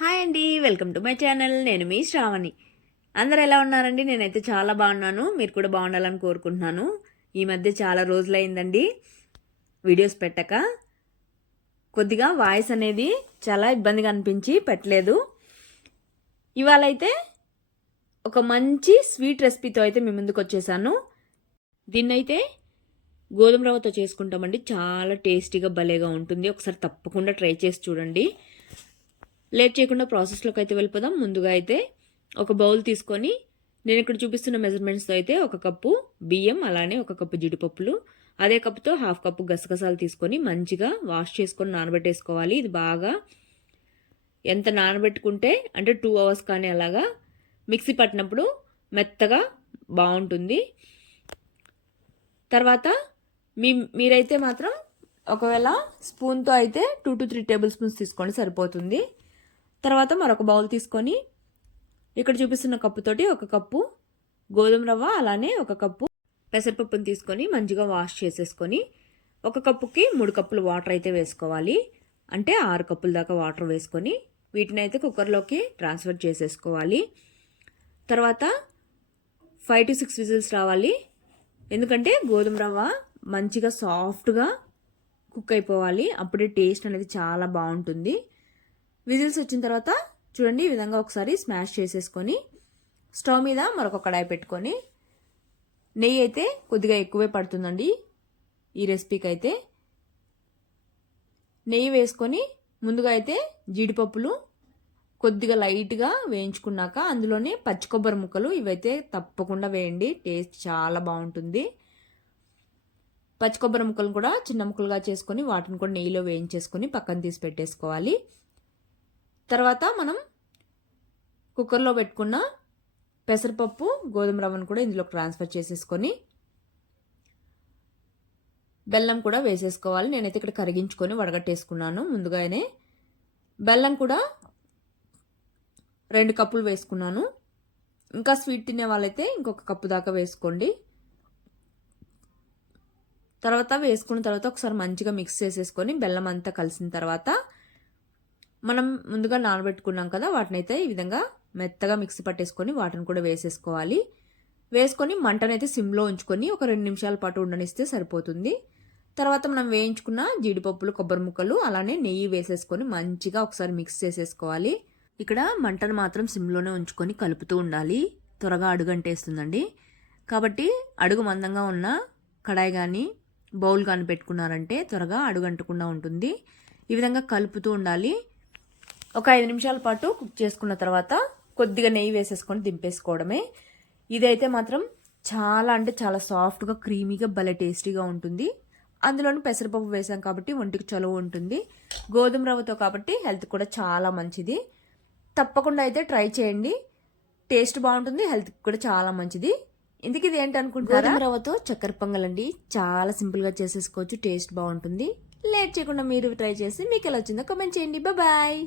Hi అండి, welcome to my channel. నేను మీ శ్రావణి. అందరు ఎలా ఉన్నారండి? నేనైతే చాలా బాగున్నాను. మీరు కూడా బాగుండాలని కోరుకుంటున్నాను. ఈ మధ్య చాలా రోజులైందండి వీడియోస్ పెట్టక. కొద్దిగా వాయిస్ అనేది చాలా ఇబ్బందిగా అనిపించి పెట్టలేదు. ఇవాళ అయితే ఒక మంచి స్వీట్ రెసిపీతో అయితే మీ ముందుకు వచ్చేసాను. దీన్నైతే గోధుమ రవ్వతో చేసుకుంటామండి. చాలా టేస్టీగా భలేగా ఉంటుంది. ఒకసారి తప్పకుండా ట్రై చేసి చూడండి. లేట్ చేయకుండా ప్రాసెస్లోకి అయితే వెళ్ళిపోదాం. ముందుగా అయితే ఒక బౌల్ తీసుకొని నేను ఇక్కడ చూపిస్తున్న మెజర్మెంట్స్తో అయితే 1 కప్పు బియ్యం, అలానే 1 కప్పు జీడిపప్పులు, అదే కప్పుతో 1/2 కప్పు గసగసాలు తీసుకొని మంచిగా వాష్ చేసుకొని నానబెట్టేసుకోవాలి. ఇది బాగా ఎంత నానబెట్టుకుంటే అంటే 2 అవర్స్ కానీ అలాగా మిక్సీ పట్టినప్పుడు మెత్తగా బాగుంటుంది. తర్వాత మీరైతే మాత్రం ఒకవేళ స్పూన్తో అయితే 2 to 3 టేబుల్ స్పూన్స్ తీసుకోండి, సరిపోతుంది. తర్వాత మరొక బౌల్ తీసుకొని ఇక్కడ చూపిస్తున్న కప్పుతోటి 1 కప్పు గోధుమ రవ్వ, అలానే 1 కప్పు పెసరపప్పుని తీసుకొని మంచిగా వాష్ చేసేసుకొని 1 కప్పుకి 3 కప్పులు వాటర్ అయితే వేసుకోవాలి. అంటే 6 కప్పుల దాకా వాటర్ వేసుకొని వీటిని అయితే కుక్కర్లోకి ట్రాన్స్ఫర్ చేసేసుకోవాలి. తర్వాత 5 to 6 విజిల్స్ రావాలి. ఎందుకంటే గోధుమ రవ్వ మంచిగా సాఫ్ట్గా కుక్ అయిపోవాలి. అప్పుడే టేస్ట్ అనేది చాలా బాగుంటుంది. విజిల్స్ వచ్చిన తర్వాత చూడండి, ఈ విధంగా ఒకసారి స్మాష్ చేసేసుకొని స్టవ్ మీద మరొక కడాయి పెట్టుకొని నెయ్యి అయితే కొద్దిగా ఎక్కువే పడుతుందండి ఈ రెసిపీకి అయితే. నెయ్యి వేసుకొని ముందుగా అయితే జీడిపప్పులు కొద్దిగా లైట్గా వేయించుకున్నాక అందులోనే పచ్చి కొబ్బరి ముక్కలు ఇవైతే తప్పకుండా వేయండి, టేస్ట్ చాలా బాగుంటుంది. పచ్చి కొబ్బరి ముక్కలు కూడా చిన్న ముక్కలుగా చేసుకొని వాటిని కూడా నెయ్యిలో వేయించేసుకొని పక్కన తీసి పెట్టేసుకోవాలి. తర్వాత మనం కుక్కర్లో పెట్టుకున్న పెసరపప్పు, గోధుమ రవ్వను కూడా ఇందులోకి ట్రాన్స్ఫర్ చేసేసుకొని బెల్లం కూడా వేసేసుకోవాలి. నేనైతే ఇక్కడ కరిగించుకొని వడగట్టేసుకున్నాను ముందుగానే. బెల్లం కూడా 2 కప్పులు వేసుకున్నాను. ఇంకా స్వీట్ తినే వాళ్ళైతే ఇంకొక కప్పు దాకా వేసుకోండి. తర్వాత వేసుకున్న తర్వాత ఒకసారి మంచిగా మిక్స్ చేసేసుకొని బెల్లం అంతా కలిసిన తర్వాత మనం ముందుగా నానబెట్టుకున్నాం కదా, వాటిని అయితే ఈ విధంగా మెత్తగా మిక్సీ పట్టేసుకొని వాటిని కూడా వేసేసుకోవాలి. వేసుకొని మంటనైతే సిమ్లో ఉంచుకొని ఒక 2 నిమిషాల పాటు ఉండనిస్తే సరిపోతుంది. తర్వాత మనం వేయించుకున్న జీడిపప్పులు, కొబ్బరి ముక్కలు, అలానే నెయ్యి వేసేసుకొని మంచిగా ఒకసారి మిక్స్ చేసేసుకోవాలి. ఇక్కడ మంటను మాత్రం సిమ్లోనే ఉంచుకొని కలుపుతూ ఉండాలి, త్వరగా అడుగంటేస్తుందండి. కాబట్టి అడుగు మందంగా ఉన్న కడాయి కానీ బౌల్ కానీ పెట్టుకున్నారంటే త్వరగా అడుగంటకుండా ఉంటుంది. ఈ విధంగా కలుపుతూ ఉండాలి. ఒక 5 నిమిషాల పాటు కుక్ చేసుకున్న తర్వాత కొద్దిగా నెయ్యి వేసేసుకొని దింపేసుకోవడమే. ఇదైతే మాత్రం చాలా అంటే చాలా సాఫ్ట్గా క్రీమీగా భలే టేస్టీగా ఉంటుంది. అందులోని పెసరపప్పు వేసాం కాబట్టి ఒంటికి చలువ ఉంటుంది. గోధుమ రవ్వతో కాబట్టి హెల్త్ కూడా చాలా మంచిది. తప్పకుండా అయితే ట్రై చేయండి, టేస్ట్ బాగుంటుంది, హెల్త్ కూడా చాలా మంచిది. ఇందుకు ఇది ఏంటనుకుంటారా? గోధుమ రవ్వతో చక్కెర పొంగలండి. చాలా సింపుల్గా చేసేసుకోవచ్చు, టేస్ట్ బాగుంటుంది. లేట్ చేయకుండా మీరు ట్రై చేసి మీకు ఎలా వచ్చిందో కామెంట్ చేయండి. బాయ్.